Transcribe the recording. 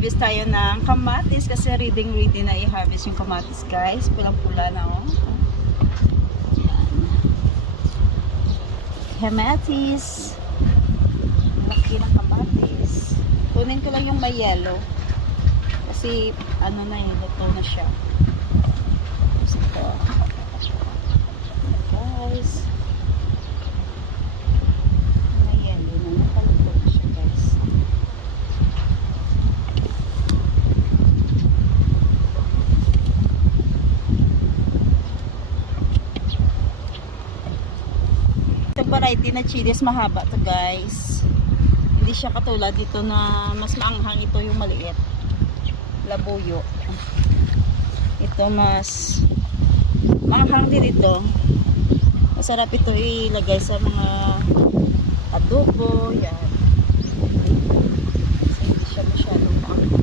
Harvest tayo ng kamatis kasi ready na i-harvest yung kamatis guys. Pulang-pula na oh. Yan. Kamatis. Laki ng kamatis. Kunin ko lang yung may yellow. Kasi ano na yun, luto na siya. Tapos ito. Guys. May yellow na nakaluto na siya guys. Variety na chiles mahaba to guys. Hindi siya katulad dito na mas maanghang, ito yung maliit. Labuyo. Ito mas maanghang din ito. Masarap ito ilagay sa mga adobo. Yan. Hindi siya masyadong maanghang.